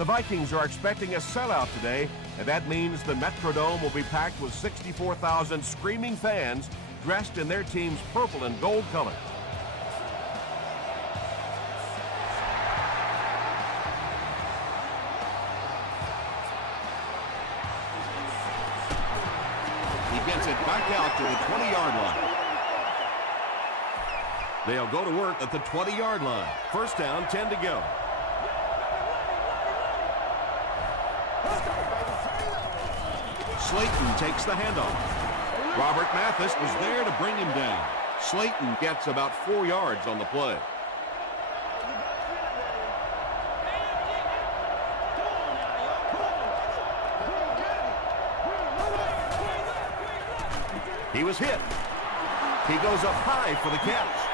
The Vikings are expecting a sellout today, and that means the Metrodome will be packed with 64,000 screaming fans dressed in their team's purple and gold color. He gets it back out to the 20-yard line. They'll go to work at the 20-yard line. First down, 10 to go. Slayton takes the handoff. Robert Mathis was there to bring him down. Slayton gets about 4 yards on the play. He was hit. He goes up high for the catch.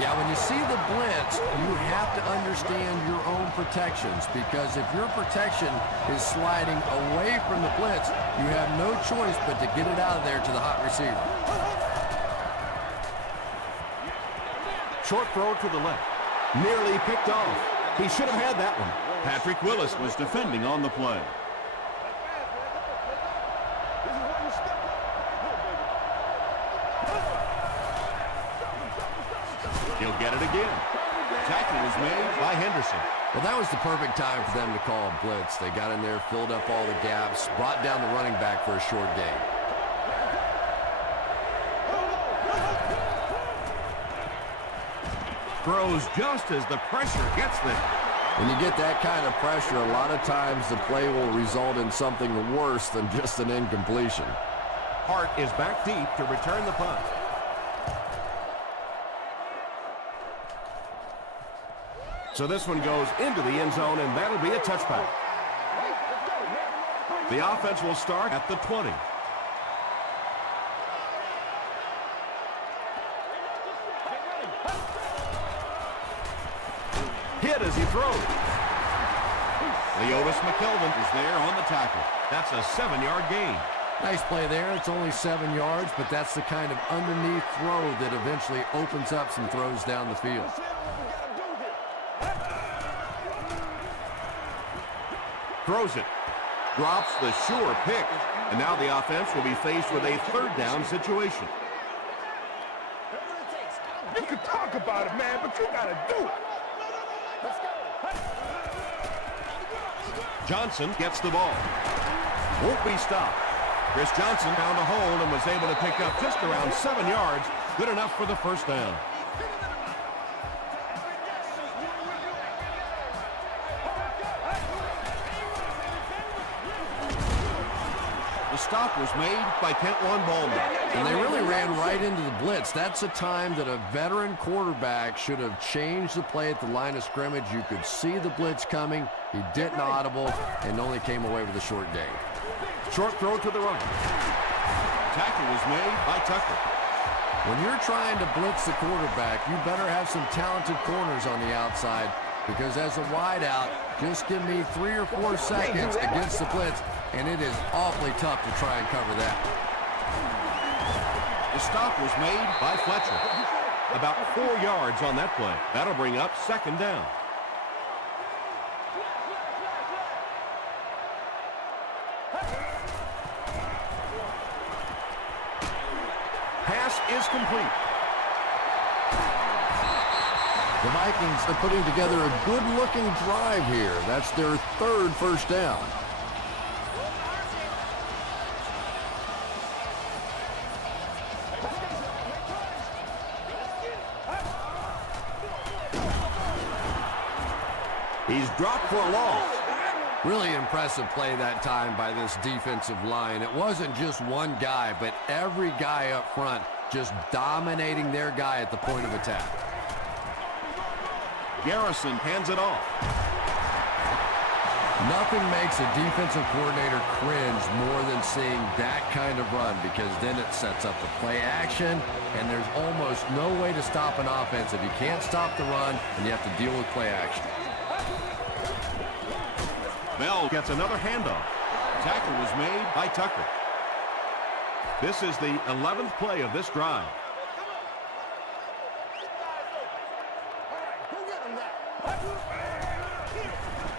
Yeah, when you see the blitz, you have to understand your own protections, because if your protection is sliding away from the blitz, you have no choice but to get it out of there to the hot receiver. Short throw to the left. Nearly picked off. He should have had that one. Patrick Willis was defending on the play. He'll get it again. Tackle was made by Henderson. Well, that was the perfect time for them to call a blitz. They got in there, filled up all the gaps, brought down the running back for a short gain. Throws just as the pressure gets there. When you get that kind of pressure, a lot of times the play will result in something worse than just an incompletion. Hart is back deep to return the punt. So this one goes into the end zone, and that'll be a touchback. The offense will start at the 20. Hit as he throws. Leotis McKelvin is there on the tackle. That's a 7-yard gain. Nice play there. It's only 7 yards, but that's the kind of underneath throw that eventually opens up some throws down the field. Throws it. Drops the sure pick. And now the offense will be faced with a third down situation. You can talk about it, man, but you gotta do it. Johnson gets the ball. Won't be stopped. Chris Johnson found a hole and was able to pick up just around 7 yards. Good enough for the first down. The stop was made by Kentwan Ballman. And they really ran right into the blitz. That's a time that a veteran quarterback should have changed the play at the line of scrimmage. You could see the blitz coming. He didn't audible and only came away with a short gain. Short throw to the right. Tackle was made by Tucker. When you're trying to blitz the quarterback, you better have some talented corners on the outside, because as a wideout, just give me 3 or 4 seconds against the blitz, and it is awfully tough to try and cover that. The stop was made by Fletcher. About 4 yards on that play. That'll bring up second down. Pass is complete. The Vikings are putting together a good-looking drive here. That's their 3rd first down. He's dropped for a loss. Really impressive play that time by this defensive line. It wasn't just one guy, but every guy up front just dominating their guy at the point of attack. Garrison hands it off. Nothing makes a defensive coordinator cringe more than seeing that kind of run, because then it sets up the play action, and there's almost no way to stop an offense if you can't stop the run and you have to deal with play action. Bell gets another handoff. Tackle was made by Tucker. This is the 11th play of this drive.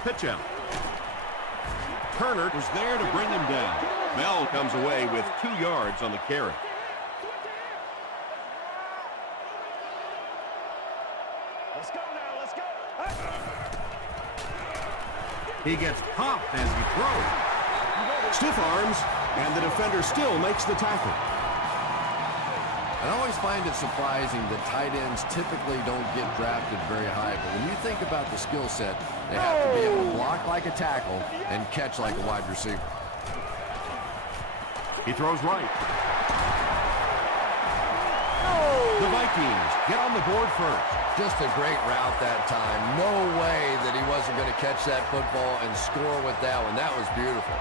Pitch out. Turner was there to bring him down. Bell comes away with 2 yards on the carry. Let's go now, let's go. He gets popped as he throws. Stiff arms, and the defender still makes the tackle. I always find it surprising that tight ends typically don't get drafted very high, but when you think about the skill set, they have to be able to block like a tackle and catch like a wide receiver. He throws right. The Vikings get on the board first. Just a great route that time. No way that he wasn't going to catch that football and score with that one. That was beautiful.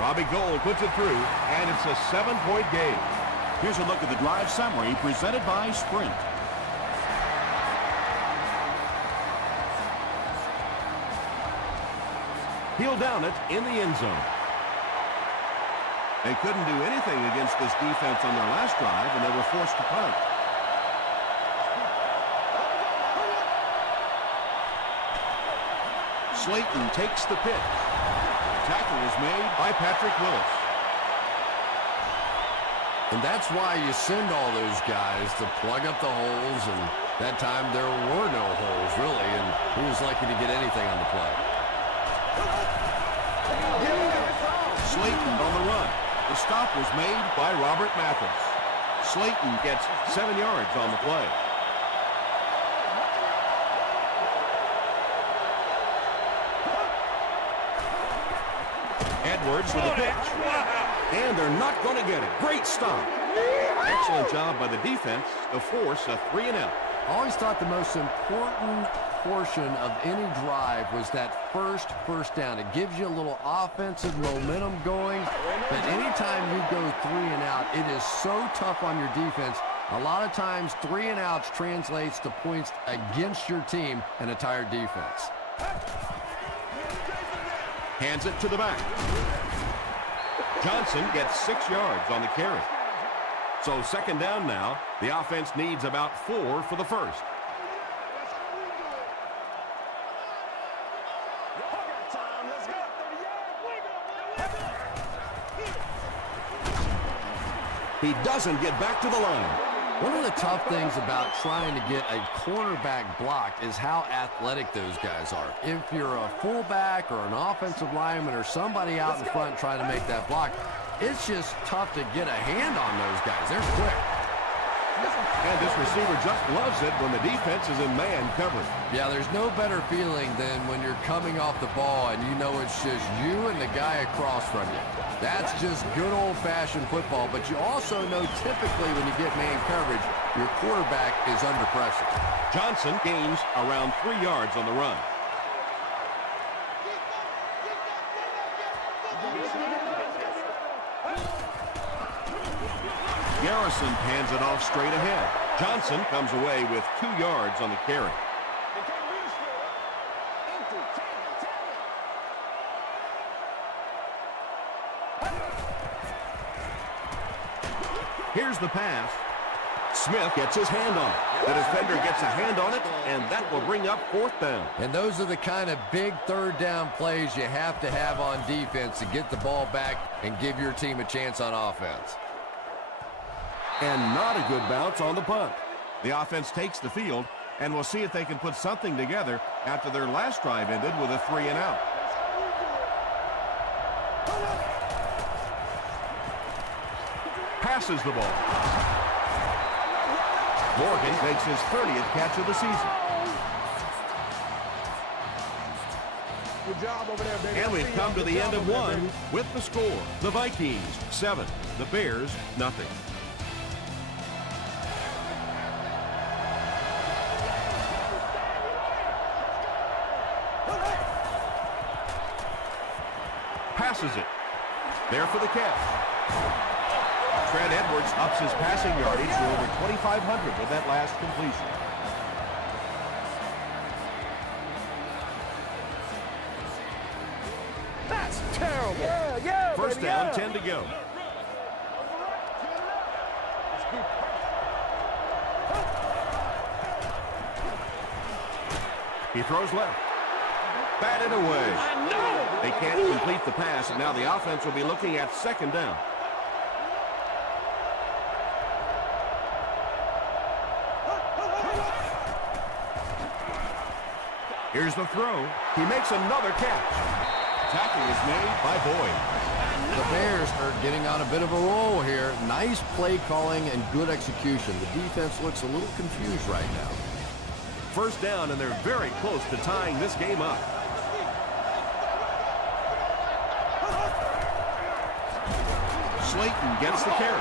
Robbie Gould puts it through, and it's a 7-point game. Here's a look at the drive summary presented by Sprint. He'll down it in the end zone. They couldn't do anything against this defense on their last drive, and they were forced to punt. Slayton takes the pitch. Tackle was made by Patrick Willis. And that's why you send all those guys to plug up the holes, and that time there were no holes, really, and he was lucky to get anything on the play. Slayton on the run. The stop was made by Robert Mathis. Slayton gets 7 yards on the play. Edwards with a pitch. And they're not going to get it. Great stop. Excellent job by the defense to force a 3-and-out. I always thought the most important portion of any drive was that first down. It gives you a little offensive momentum going, but anytime you go 3-and-out, it is so tough on your defense. A lot of times 3-and-outs translates to points against your team and a tired defense. Hands it to the back. Johnson gets 6 yards on the carry. So 2nd down now. The offense needs about 4 for the first. He doesn't get back to the line. One of the tough things about trying to get a cornerback blocked is how athletic those guys are. If you're a fullback or an offensive lineman or somebody out in front trying to make that block, it's just tough to get a hand on those guys. They're quick. And this receiver just loves it when the defense is in man coverage. Yeah, there's no better feeling than when you're coming off the ball and you know it's just you and the guy across from you. That's just good old-fashioned football, but you also know typically when you get man coverage, your quarterback is under pressure. Johnson gains around 3 yards on the run. Garrison hands it off straight ahead. Johnson comes away with 2 yards on the carry. Here's the pass. Smith gets his hand on it. The defender gets a hand on it, and that will bring up 4th down. And those are the kind of big 3rd down plays you have to have on defense to get the ball back and give your team a chance on offense. And not a good bounce on the punt. The offense takes the field, and we'll see if they can put something together after their last drive ended with a 3-and-out. Passes the ball. Morgan makes his 30th catch of the season. Good job over there, baby. And we've come to the end of one with the score. The Vikings, 7. The Bears, nothing. Passes it. There for the catch. Trent Edwards ups his passing yardage to over 2,500 with that last completion. That's terrible. Yeah, First baby, down, yeah. 10 to go. He throws left. Batted away. They can't complete the pass, and now the offense will be looking at second down. Here's the throw. He makes another catch. Tackle is made by Boyd. The Bears are getting on a bit of a roll here. Nice play calling and good execution. The defense looks a little confused right now. First down, and they're very close to tying this game up. Slayton gets the carry.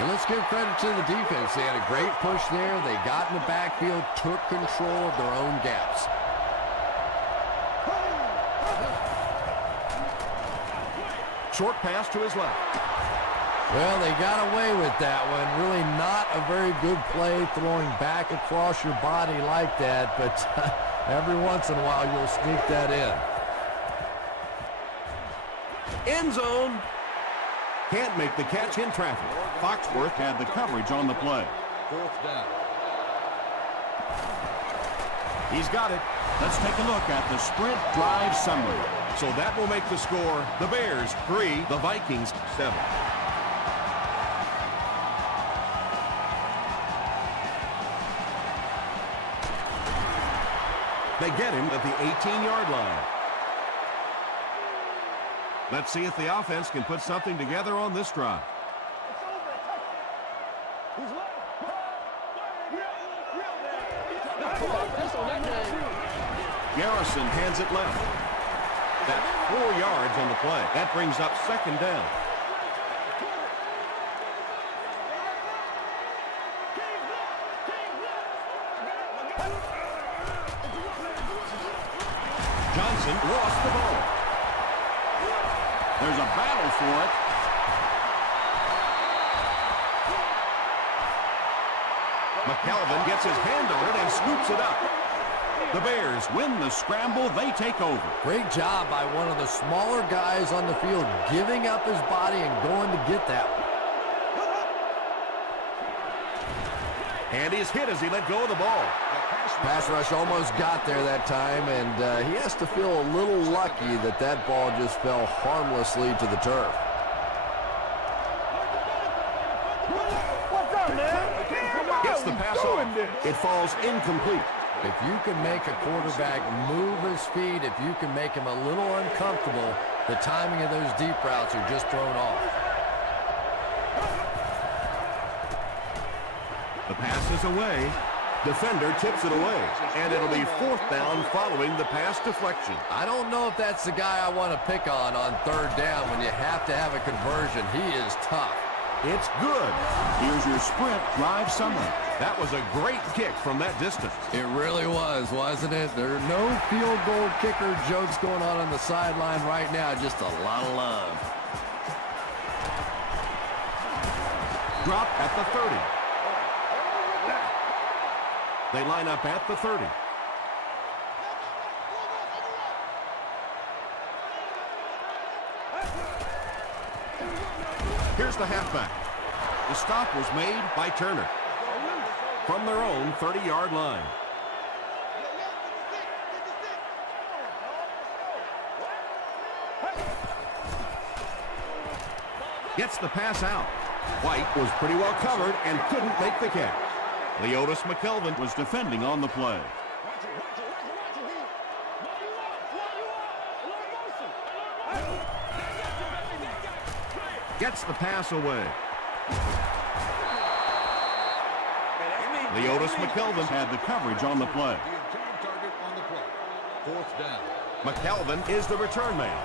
And let's give credit to the defense. They had a great push there. They got in the backfield, took control of their own gaps. Short pass to his left. Well, they got away with that one. Really not a very good play throwing back across your body like that, but every once in a while you'll sneak that in. End zone. Can't make the catch in traffic. Foxworth had the coverage on the play. Fourth down. He's got it. Let's take a look at the sprint drive summary. So that will make the score the Bears 3, the Vikings 7. They get him at the 18-yard line. Let's see if the offense can put something together on this drive. Garrison hands it left. That's 4 yards on the play. That brings up second down. Johnson lost the ball. There's a battle for it. McKelvin gets his hand on it and scoops it up. The Bears win the scramble. They take over. Great job by one of the smaller guys on the field, giving up his body and going to get that one. And he's hit as he let go of the ball. Pass rush almost got there that time, and he has to feel a little lucky that that ball just fell harmlessly to the turf. What's up, man? Gets the pass off. It falls incomplete. If you can make a quarterback move his feet, if you can make him a little uncomfortable, the timing of those deep routes are just thrown off. The pass is away. Defender tips it away, and it'll be fourth down following the pass deflection. I don't know if that's the guy I want to pick on third down when you have to have a conversion. He is tough. It's good. Here's your sprint drive summary. That was a great kick from that distance. It really was, wasn't it? There are no field goal kicker jokes going on the sideline right now. Just a lot of love. Drop at the 30. They line up at the 30. Here's the halfback. The stop was made by Turner from their own 30-yard line. Gets the pass out. White was pretty well covered and couldn't make the catch. Leotis McKelvin was defending on the play. Gets the pass away. Leotis McKelvin had the coverage on the play. Target on the play. Fourth down. McKelvin is the return man.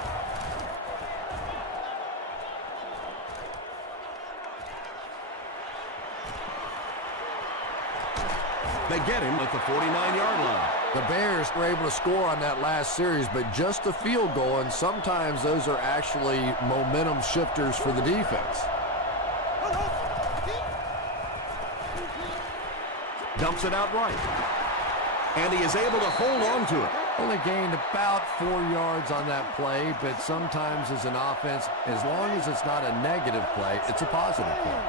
They get him at the 49-yard line. The Bears were able to score on that last series, but just a field goal, and sometimes those are actually momentum shifters for the defense. Dumps it out right. And he is able to hold on to it. Only gained about 4 yards on that play, but sometimes as an offense, as long as it's not a negative play, it's a positive play.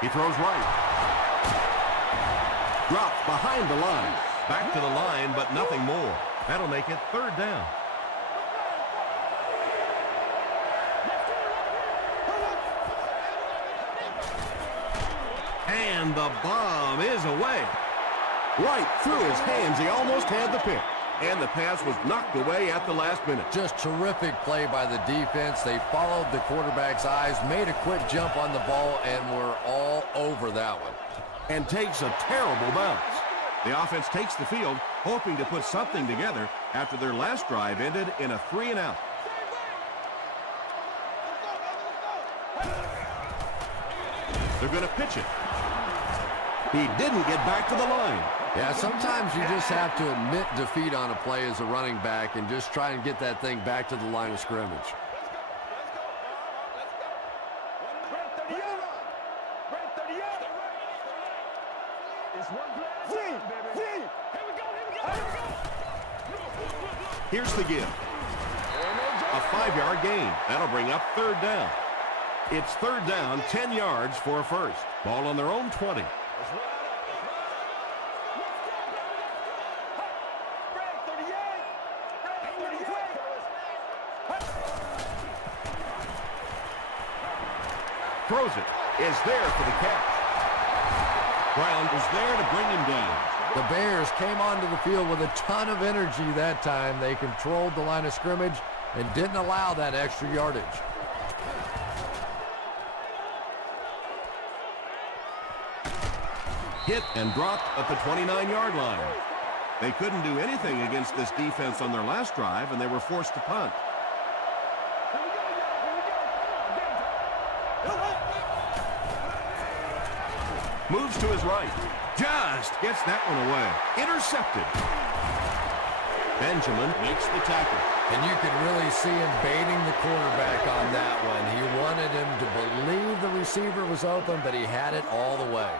He throws right. Dropped behind the line. Back to the line, but nothing more. That'll make it 3rd down. And the bomb is away. Right through his hands. He almost had the pick. And the pass was knocked away at the last minute. Just terrific play by the defense. They followed the quarterback's eyes, made a quick jump on the ball, and were all over that one. And takes a terrible bounce. The offense takes the field, hoping to put something together after their last drive ended in a 3-and-out. They're going to pitch it. He didn't get back to the line. Yeah, sometimes you just have to admit defeat on a play as a running back and just try and get that thing back to the line of scrimmage. Here's the give. A 5-yard gain. That'll bring up 3rd down. It's 3rd down, 10 yards for a first. Ball on their own 20. Throws it. Is there for the catch. Brown was there to bring him down. The Bears came onto the field with a ton of energy that time. They controlled the line of scrimmage and didn't allow that extra yardage. Hit and dropped at the 29-yard line. They couldn't do anything against this defense on their last drive, and they were forced to punt. Moves to his right. Just gets that one away. Intercepted. Benjamin makes the tackle. And you can really see him baiting the quarterback on that one. He wanted him to believe the receiver was open, but he had it all the way.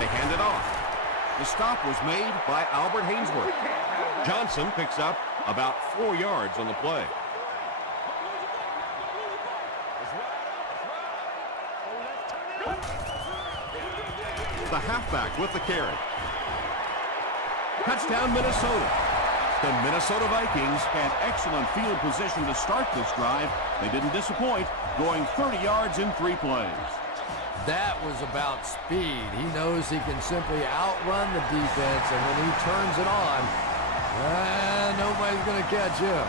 They hand it off. The stop was made by Albert Hainsworth. Johnson picks up about 4 yards on the play. The halfback with the carry. Touchdown, Minnesota. The Minnesota Vikings had excellent field position to start this drive. They didn't disappoint, going 30 yards in 3 plays. That was about speed. He knows he can simply outrun the defense, and when he turns it on, nobody's going to catch him.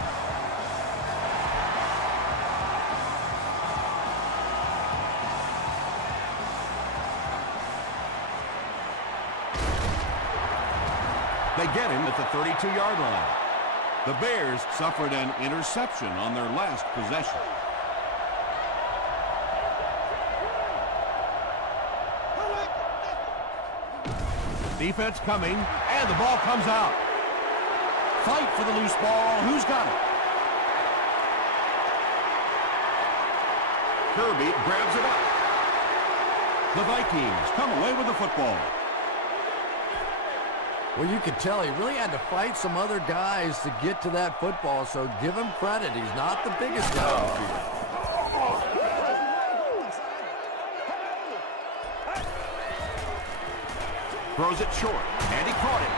They get him at the 32-yard line. The Bears suffered an interception on their last possession. Defense coming, and the ball comes out. Fight for the loose ball. Who's got it? Kirby grabs it up. The Vikings come away with the football. Well, you could tell he really had to fight some other guys to get to that football, so give him credit. He's not the biggest guy on the field. Throws it short, and he caught it.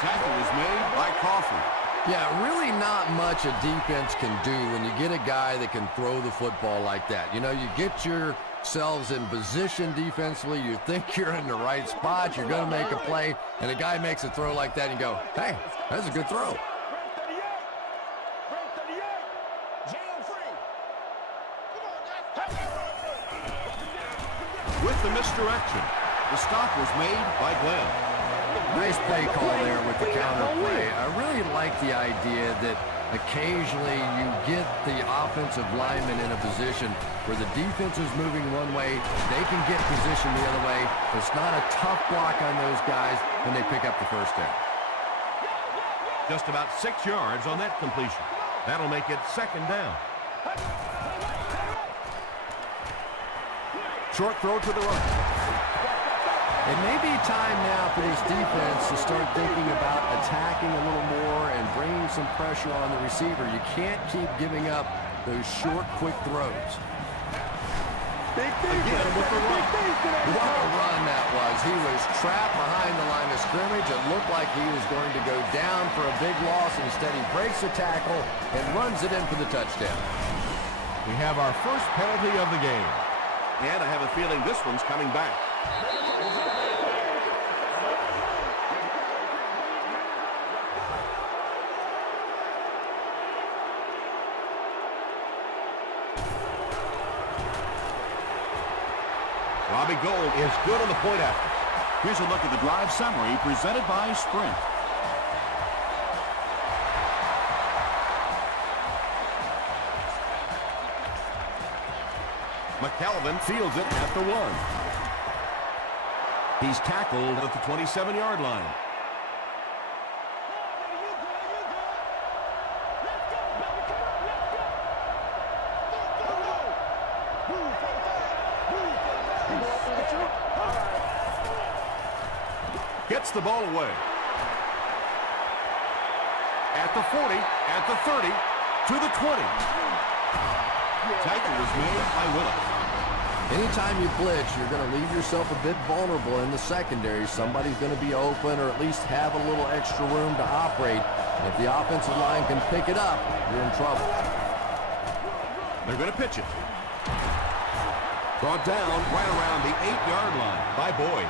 Tackle is made by Crawford. Yeah, really not much a defense can do when you get a guy that can throw the football like that. You know, you get yourselves in position defensively, you think you're in the right spot, you're going to make a play, and a guy makes a throw like that, and you go, hey, that's a good throw. With the misdirection, the stop was made by Glenn. Nice play call there with the counter play. I really like the idea that occasionally you get the offensive lineman in a position where the defense is moving one way, they can get position the other way. It's not a tough block on those guys, and they pick up the first down. Just about 6 yards on that completion. That'll make it 2nd down. Short throw to the right. It may be time now for this defense to start thinking about attacking a little more and bringing some pressure on the receiver. You can't keep giving up those short, quick throws. Again with the run. What a run that was. He was trapped behind the line of scrimmage. It looked like he was going to go down for a big loss. Instead, he breaks the tackle and runs it in for the touchdown. We have our first penalty of the game. And I have a feeling this one's coming back. Robbie Gould is good on the point after. Here's a look at the drive summary presented by Sprint. McKelvin fields it at the 1. He's tackled at the 27-yard line. Gets the ball away. At the 40, at the 30, to the 20. Tackle was made by Willis. Anytime you blitz, you're going to leave yourself a bit vulnerable in the secondary. Somebody's going to be open or at least have a little extra room to operate. And if the offensive line can pick it up, you're in trouble. They're going to pitch it. Brought down right around the 8-yard line by Boyd.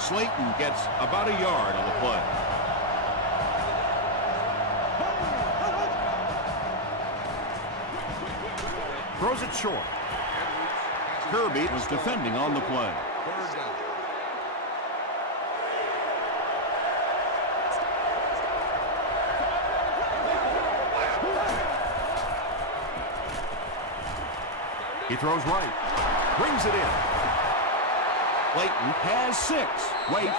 Slayton gets about a yard on the play. Throws it short. Kirby was defending on the play. Third down. He throws right. Brings it in. Clayton has 6. Wait,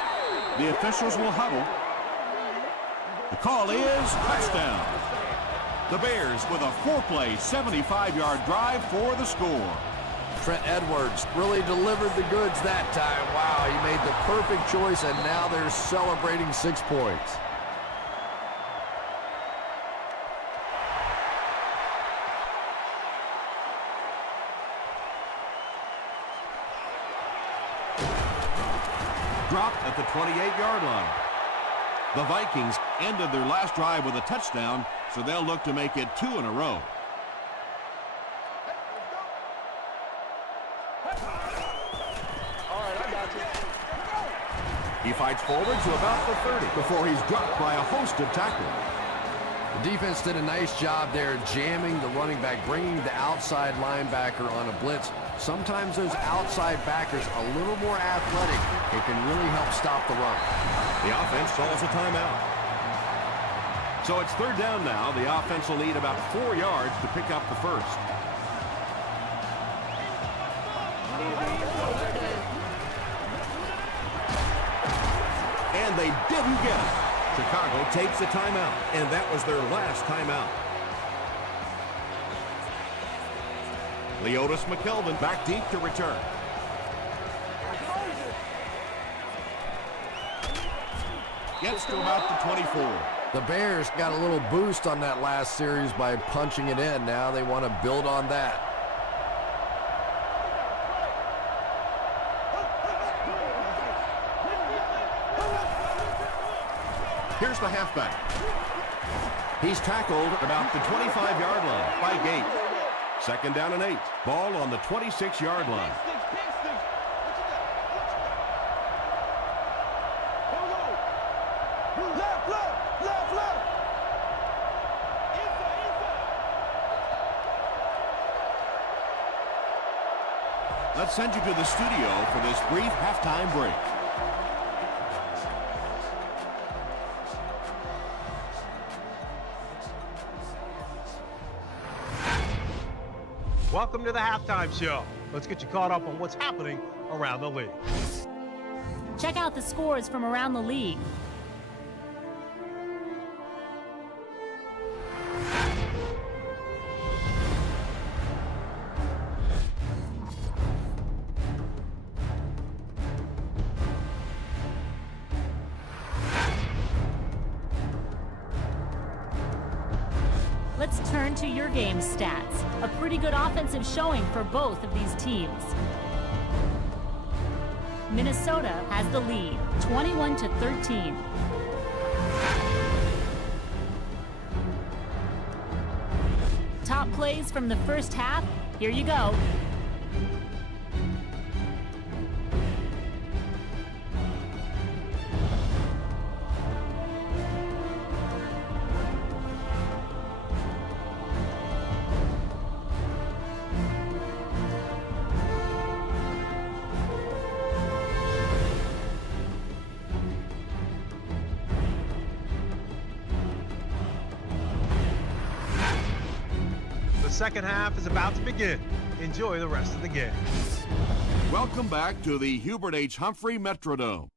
the officials will huddle. The call is touchdown. The Bears with a 4-play, 75-yard drive for the score. Trent Edwards really delivered the goods that time. Wow, he made the perfect choice, and now they're celebrating 6 points. Dropped at the 28-yard line. The Vikings ended their last drive with a touchdown, so they'll look to make it 2 in a row. He fights forward to about the 30 before he's dropped by a host of tacklers. The defense did a nice job there jamming the running back, bringing the outside linebacker on a blitz. Sometimes those outside backers a little more athletic. It can really help stop the run. The offense calls a timeout. So it's 3rd down now. The offense will need about 4 yards to pick up the first. And they didn't get it. Chicago takes a timeout, and that was their last timeout. Leotis McKelvin back deep to return. Gets to about the 24. The Bears got a little boost on that last series by punching it in. Now they want to build on that. Here's the halfback. He's tackled about the 25-yard line by Gate. 2nd down and 8. Ball on the 26-yard line. Let's send you to the studio for this brief halftime break. Welcome to the halftime show. Let's get you caught up on what's happening around the league. Check out the scores from around the league. Let's turn to your game stats. A pretty good offensive showing for both of these teams. Minnesota has the lead, 21-13. Top plays from the first half. Here you go. The second half is about to begin. Enjoy the rest of the game. Welcome back to the Hubert H. Humphrey Metrodome.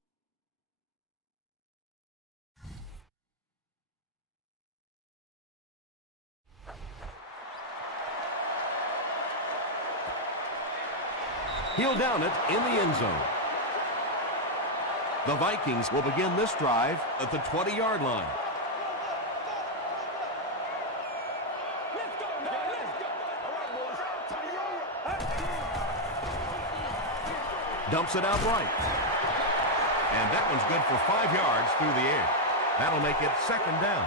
He'll down it in the end zone. The Vikings will begin this drive at the 20-yard line. Dumps it out right. And that one's good for 5 yards through the air. That'll make it second down.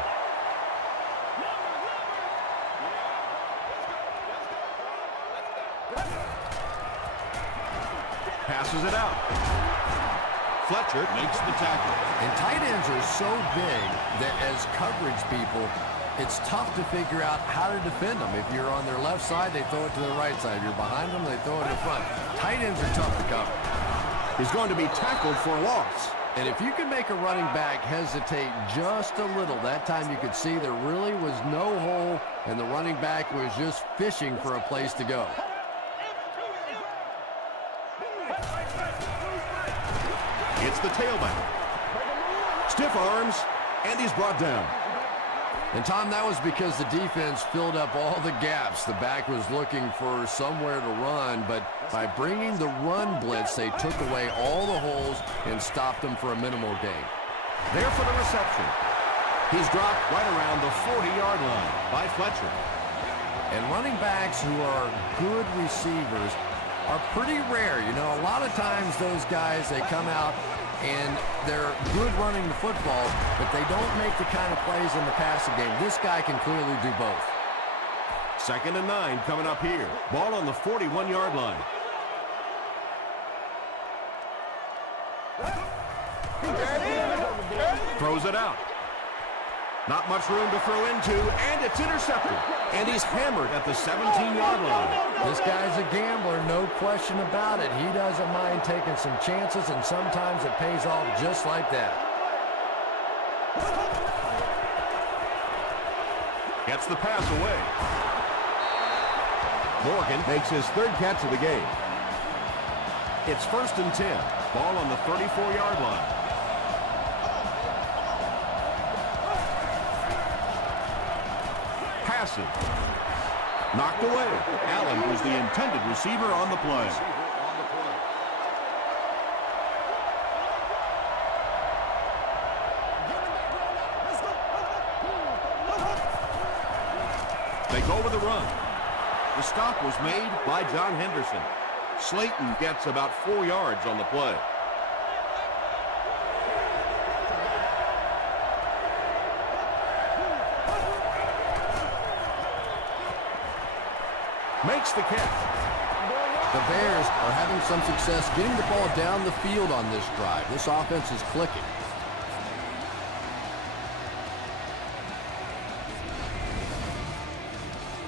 Passes it out. Fletcher makes the tackle. And tight ends are so big that as coverage people, it's tough to figure out how to defend them. If you're on their left side, they throw it to the right side. If you're behind them, they throw it in front. Tight ends are tough to cover. He's going to be tackled for a loss. And if you can make a running back hesitate just a little, that time you could see there really was no hole, and the running back was just fishing for a place to go. It's the tailback. Stiff arms, and he's brought down. And, Tom, that was because the defense filled up all the gaps. The back was looking for somewhere to run, but by bringing the run blitz, they took away all the holes and stopped them for a minimal gain. There for the reception. He's dropped right around the 40-yard line by Fletcher. And running backs who are good receivers are pretty rare. You know, a lot of times those guys, they come out and they're good running the football, but they don't make the kind of plays in the passing game. This guy can clearly do both. 2nd and 9 coming up here. Ball on the 41-yard line. Throws it out. Not much room to throw into, and it's intercepted. And he's hammered at the 17-yard line. This guy's a gambler, no question about it. He doesn't mind taking some chances, and sometimes it pays off just like that. Gets the pass away. Morgan makes his 3rd catch of the game. It's 1st and 10. Ball on the 34-yard line. Knocked away. Allen was the intended receiver on the play. They go with the run. The stop was made by John Henderson. Slayton gets about 4 yards on the play. Makes the catch. The Bears are having some success getting the ball down the field on this drive. This offense is clicking.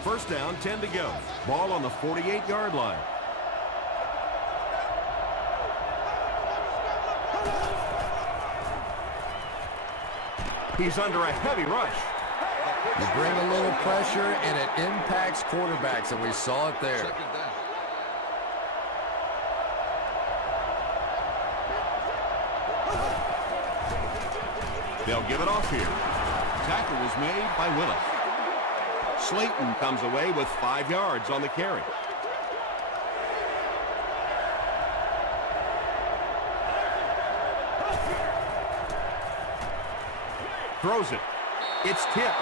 First down, 10 to go. Ball on the 48-yard line. He's under a heavy rush. You bring a little pressure, and it impacts quarterbacks, and we saw it there. They'll give it off here. Tackle was made by Willis. Slayton comes away with 5 yards on the carry. Throws it. It's tipped.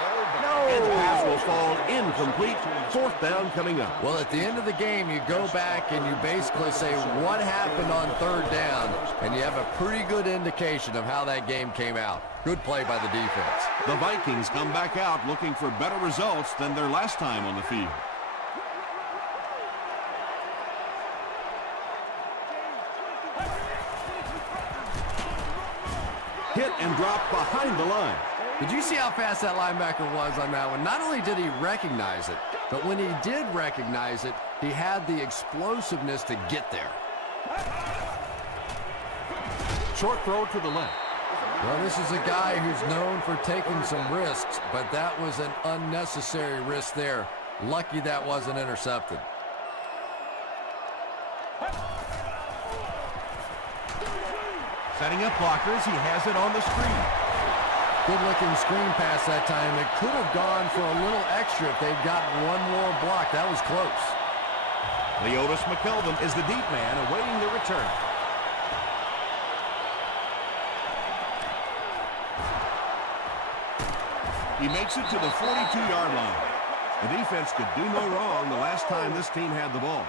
And the pass will fall incomplete. Fourth down coming up. Well, at the end of the game, you go back and you basically say what happened on third down, and you have a pretty good indication of how that game came out. Good play by the defense. The Vikings come back out looking for better results than their last time on the field. Hit and drop behind the line. Did you see how fast that linebacker was on that one? Not only did he recognize it, but when he did recognize it, he had the explosiveness to get there. Short throw to the left. Well, this is a guy who's known for taking some risks, but that was an unnecessary risk there. Lucky that wasn't intercepted. Setting up blockers, he has it on the screen. Good-looking screen pass that time. It could have gone for a little extra if they'd gotten one more block. That was close. Leotis McKelvin is the deep man awaiting the return. He makes it to the 42-yard line. The defense could do no wrong the last time this team had the ball.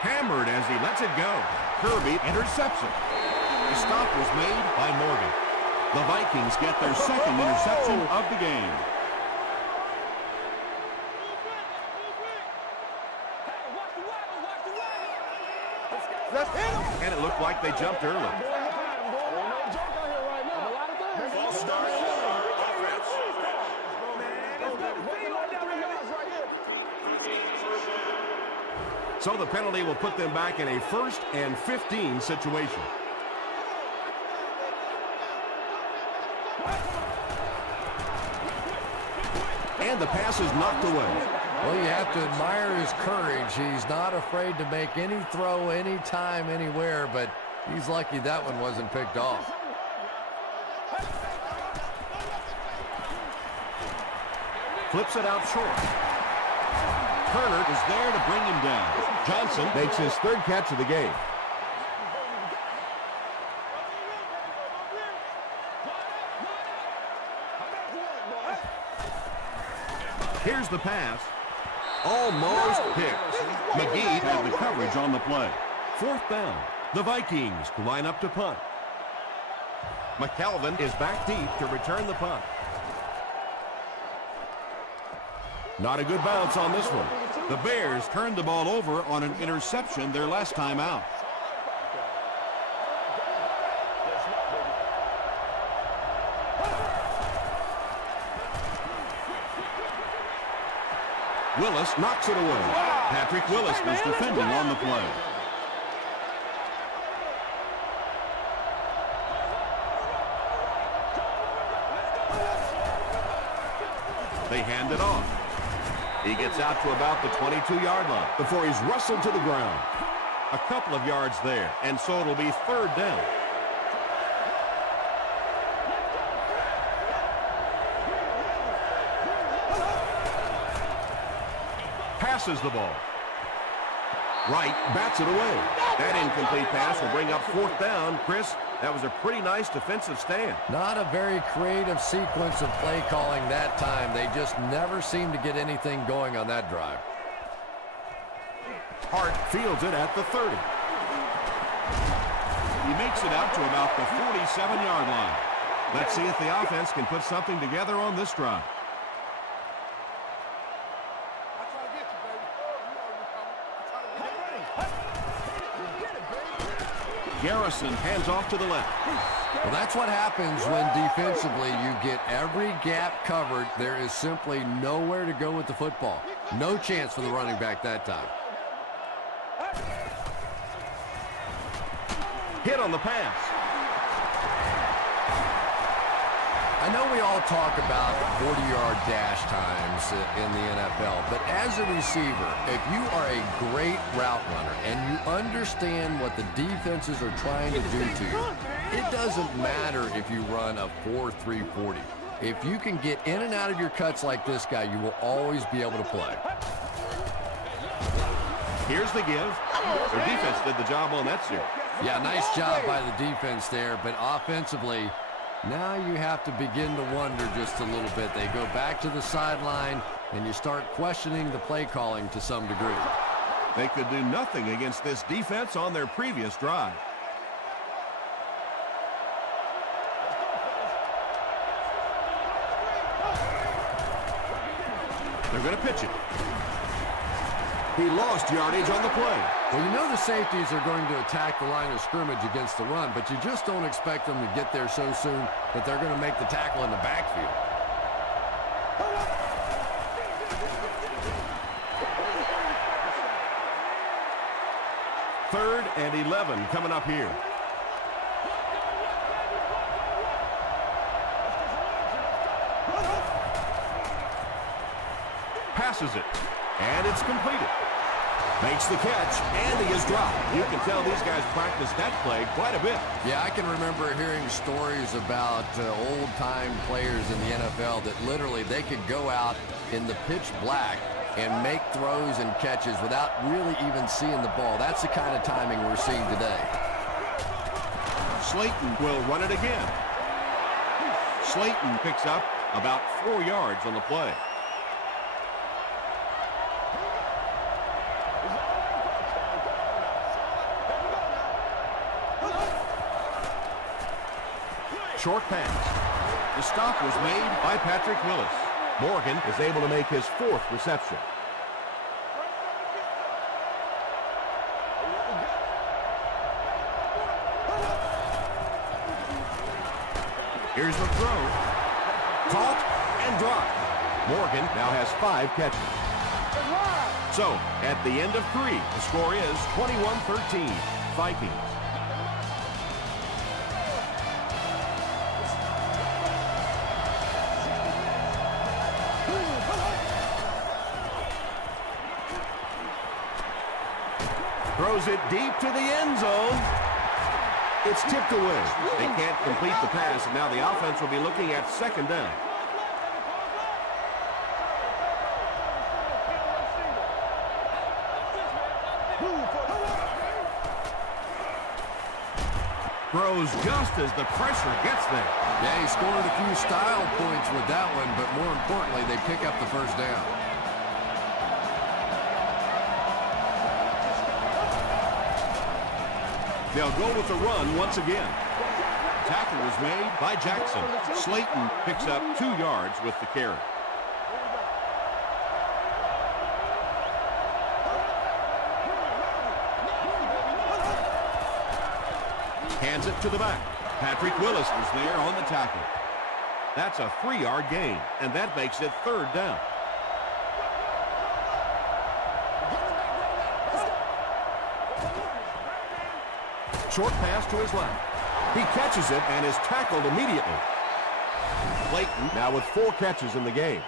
Hammered as he lets it go. Kirby intercepts it. The stop was made by Morgan. The Vikings get their second interception of the game. And it looked like they jumped early. False start. So the penalty will put them back in a 1st and 15 situation. And the pass is knocked away. Well, you have to admire his courage. He's not afraid to make any throw, anytime, anywhere, but he's lucky that one wasn't picked off. Flips it out short. Turner is there to bring him down. Johnson makes his 3rd catch of the game. Here's the pass. Almost picked. McGee had the coverage on the play. 4th down. The Vikings line up to punt. McKelvin is back deep to return the punt. Not a good bounce on this one. The Bears turned the ball over on an interception their last time out. Willis knocks it away. Patrick Willis was defending on the play. They hand it off. He gets out to about the 22-yard line before he's wrestled to the ground. A couple of yards there, and so it'll be 3rd down. Passes the ball. Wright bats it away. That incomplete pass will bring up 4th down. Chris, that was a pretty nice defensive stand. Not a very creative sequence of play calling that time. They just never seemed to get anything going on that drive. Hart fields it at the 30. He makes it out to about the 47-yard line. Let's see if the offense can put something together on this drive. Garrison hands off to the left. Well, that's what happens when defensively you get every gap covered. There is simply nowhere to go with the football. No chance for the running back that time. Hit on the pass. I know we all talk about 40-yard dash times in the NFL, but as a receiver, if you are a great route runner and you understand what the defenses are trying to do to you, it doesn't matter if you run a 4.3 40. If you can get in and out of your cuts like this guy, you will always be able to play. Here's the give. Their defense did the job on that series. Yeah, nice job by the defense there, but offensively, now you have to begin to wonder just a little bit. They go back to the sideline, and you start questioning the play calling to some degree. They could do nothing against this defense on their previous drive. They're going to pitch it. He lost yardage on the play. Well, you know the safeties are going to attack the line of scrimmage against the run, but you just don't expect them to get there so soon that they're going to make the tackle in the backfield. Third and 11 coming up here. Passes it, and it's completed. Makes the catch, and he is dropped. You can tell these guys practice that play quite a bit. Yeah, I can remember hearing stories about old-time players in the NFL that literally they could go out in the pitch black and make throws and catches without really even seeing the ball. That's the kind of timing we're seeing today. Slayton will run it again. Slayton picks up about 4 yards on the play. Short pass. The stop was made by Patrick Willis. Morgan is able to make his 4th reception. Here's the throw. Caught and dropped. Morgan now has 5 catches. So, at the end of 3, the score is 21-13, Vikings. Throws it deep to the end zone. It's tipped away. They can't complete the pass, and now the offense will be looking at 2nd down. Throws just as the pressure gets there. Yeah, he scored a few style points with that one, but more importantly, they pick up the 1st down. They'll go with the run once again. Tackle was made by Jackson. Slayton picks up 2 yards with the carry. Hands it to the back. Patrick Willis was there on the tackle. That's a 3-yard gain, and that makes it 3rd down. Short pass to his left. He catches it and is tackled immediately. Clayton now with 4 catches in the game.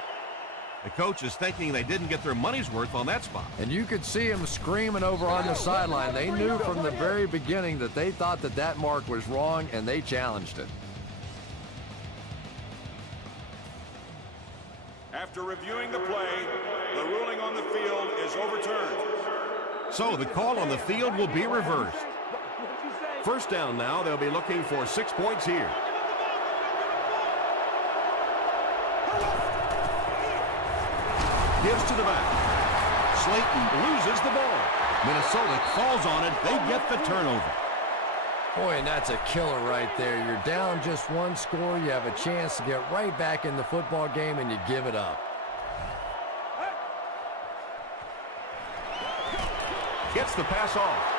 The coach is thinking they didn't get their money's worth on that spot. And you could see him screaming over on the sideline. They knew from the very beginning that they thought that that mark was wrong, and they challenged it. After reviewing the play, the ruling on the field is overturned. So the call on the field will be reversed. 1st down now. They'll be looking for 6 points here. Gives to the back. Slayton loses the ball. Minnesota falls on it. They get the turnover. Boy, and that's a killer right there. You're down just 1 score. You have a chance to get right back in the football game, and you give it up. Gets the pass off.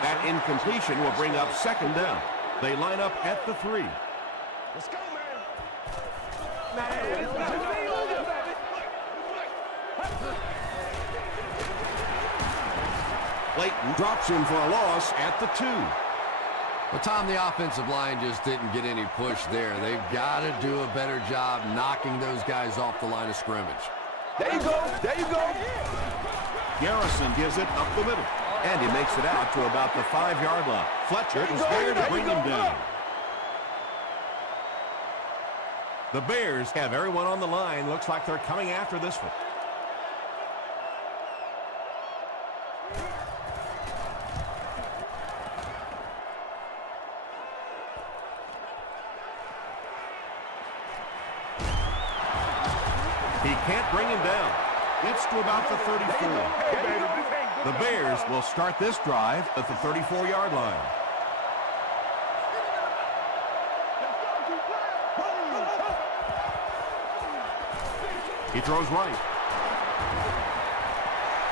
That incompletion will bring up 2nd down. They line up at the 3. Let's go, man. Clayton drops him for a loss at the 2. Well, Tom, the offensive line just didn't get any push there. They've got to do a better job knocking those guys off the line of scrimmage. There you go. There you go. Garrison gives it up the middle. And he makes it out to about the 5-yard line. Fletcher is there to bring him down. The Bears have everyone on the line. Looks like they're coming after this one. can't bring him down. Gets to about the 34. The Bears will start this drive at the 34-yard line. He throws right.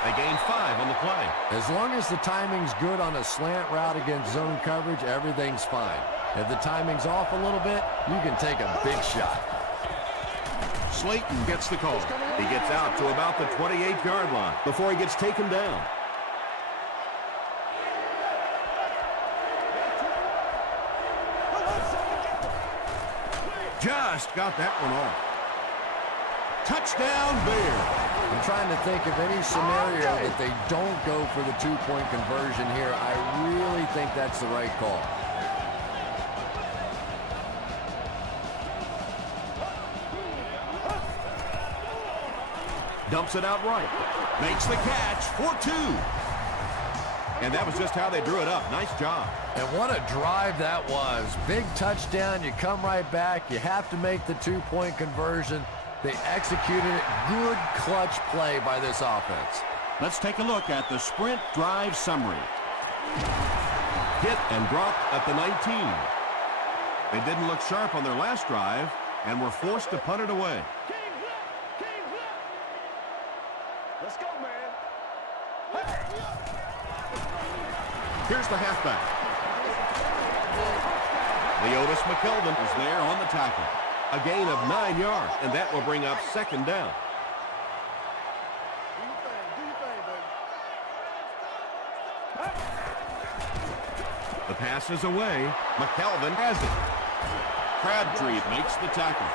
They gain 5 on the play. As long as the timing's good on a slant route against zone coverage, everything's fine. If the timing's off a little bit, you can take a big shot. Slayton gets the call. He gets out to about the 28-yard line before he gets taken down. Just got that one off. Touchdown, Bears. I'm trying to think of any scenario that they don't go for the two-point conversion here. I really think that's the right call. Dumps it out right. Makes the catch for 2. And that was just how they drew it up. Nice job. And what a drive that was. Big touchdown. You come right back. You have to make the two-point conversion. They executed it. Good clutch play by this offense. Let's take a look at the sprint drive summary. Hit and dropped at the 19. They didn't look sharp on their last drive and were forced to punt it away. Let's go, man. Here's the halfback. Leotis McKelvin is there on the tackle. A gain of 9 yards, and that will bring up second down. The pass is away. McKelvin has it. Crabtree makes the tackle.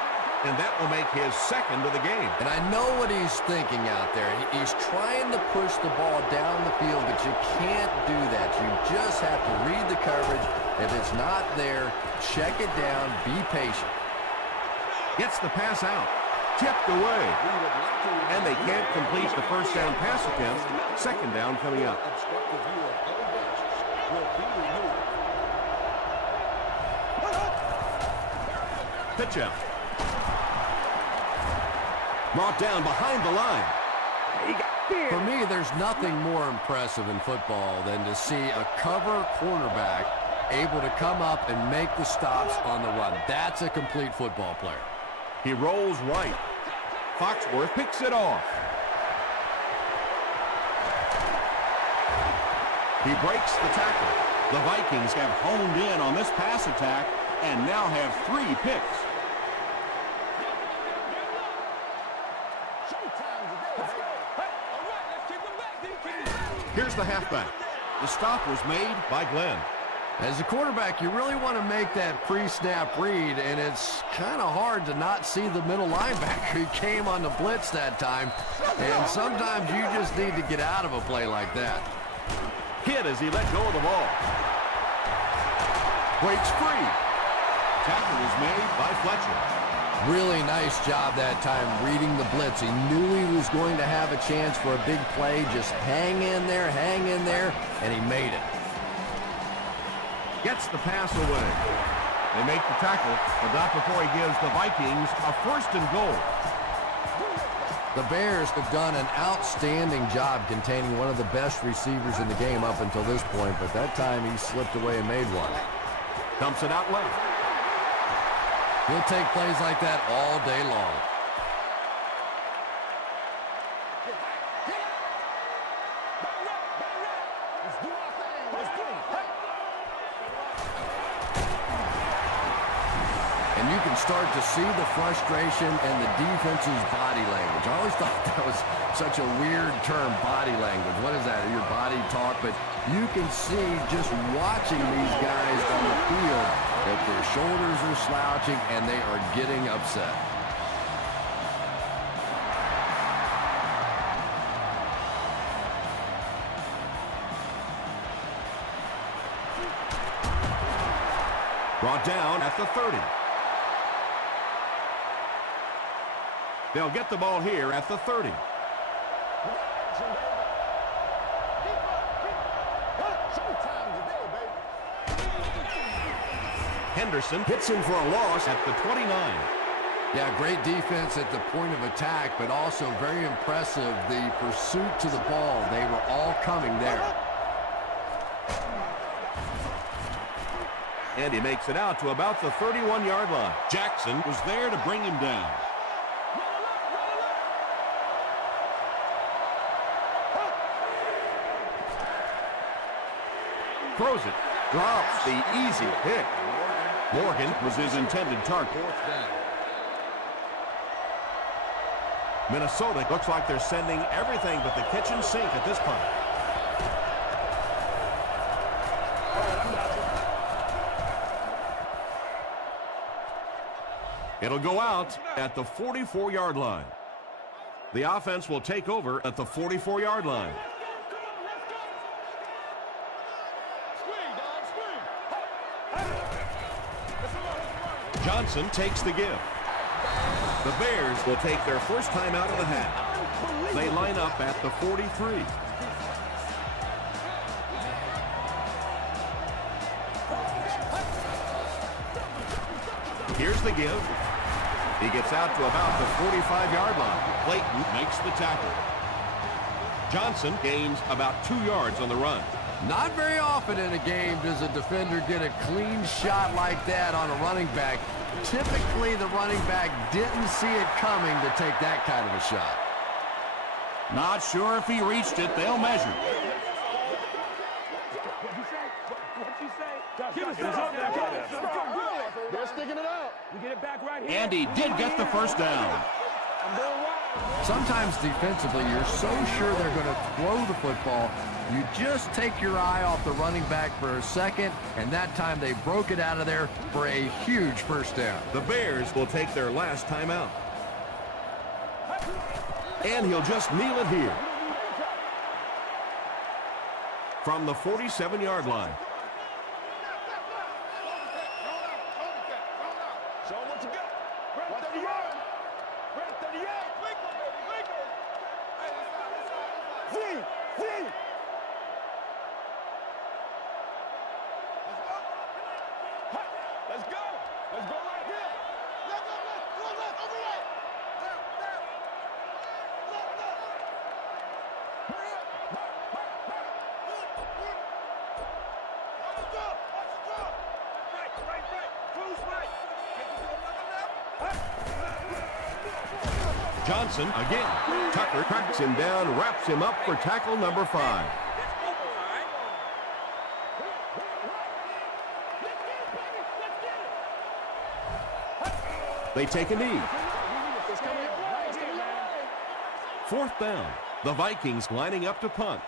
And that will make his second of the game. And I know what he's thinking out there. He's trying to push the ball down the field, but you can't do that. You just have to read the coverage. If it's not there, check it down, be patient. Gets the pass out. Tipped away. And they can't complete the first down pass attempt. Second down coming up. Pitch out. Brought down behind the line. For me, there's nothing more impressive in football than to see a cover cornerback able to come up and make the stops on the run. That's a complete football player. He rolls right. Foxworth picks it off. He breaks the tackle. The Vikings have honed in on this pass attack and now have 3 picks. Here's the halfback. The stop was made by Glenn. As a quarterback, you really want to make that pre-snap read, and it's kind of hard to not see the middle linebacker. He came on the blitz that time, and sometimes you just need to get out of a play like that. Hit as he let go of the ball. Breaks free. Tackle was made by Fletcher. Really nice job that time reading the blitz. He knew he was going to have a chance for a big play. Just hang in there, and he made it. Gets the pass away. They make the tackle, but not before he gives the Vikings a 1st and goal. The Bears have done an outstanding job containing one of the best receivers in the game up until this point, but that time he slipped away and made one. Dumps it out left. He'll take plays like that all day long. And you can start to see the frustration and the defense's body language. I always thought that was such a weird term, body language. What is that? Your body talk? But you can see just watching these guys on the field that their shoulders are slouching and they are getting upset. Brought down at the 30. They'll get the ball here at the 30. Henderson hits him for a loss at the 29. Yeah, great defense at the point of attack, but also very impressive the pursuit to the ball. They were all coming there. And he makes it out to about the 31-yard line. Jackson was there to bring him down. Throws it. Drops the easy pick. Morgan Was his intended target. Fourth down. Minnesota looks like they're sending everything but the kitchen sink at this point. It'll go out at the 44-yard line. The offense will take over at the 44-yard line. Johnson takes the give. The Bears will take their first time out of the half. They line up at the 43. Here's the give. He gets out to about the 45-yard line. Clayton makes the tackle. Johnson gains about 2 yards on the run. Not very often in a game does a defender get a clean shot like that on a running back. Typically, the running back didn't see it coming to take that kind of a shot. Not sure if he reached it. They'll measure. They're sticking it out. We get it back right here. And he did get the first down. Sometimes defensively, you're so sure they're going to throw the football, you just take your eye off the running back for a second, and that time they broke it out of there for a huge first down. The Bears will take their last timeout. And he'll just kneel it here. From the 47-yard line. Show them what you got. Red 38. Red 38. Z. Let's go. Let's go right here. Left, override. Hurry up. Right. Cruise right. Johnson again. Tucker tracks him down, wraps him up for tackle number 5. They take a knee. 4th down. The Vikings lining up to punt.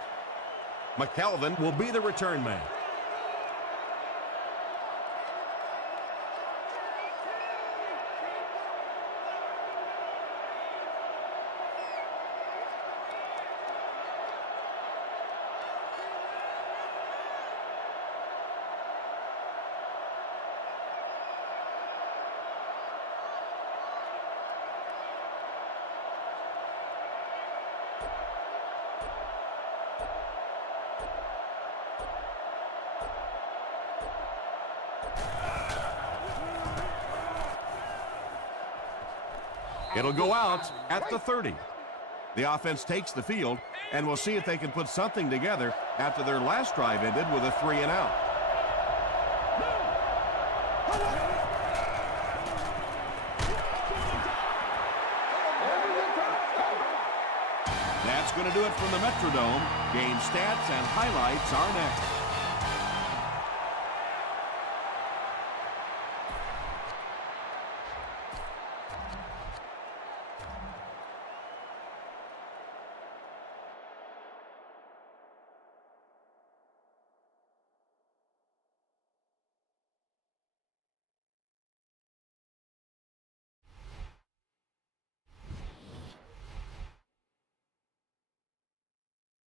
McKelvin will be the return man. It'll go out at the 30. The offense takes the field, and we'll see if they can put something together after their last drive ended with a 3-and-out. That's going to do it from the Metrodome. Game stats and highlights are next.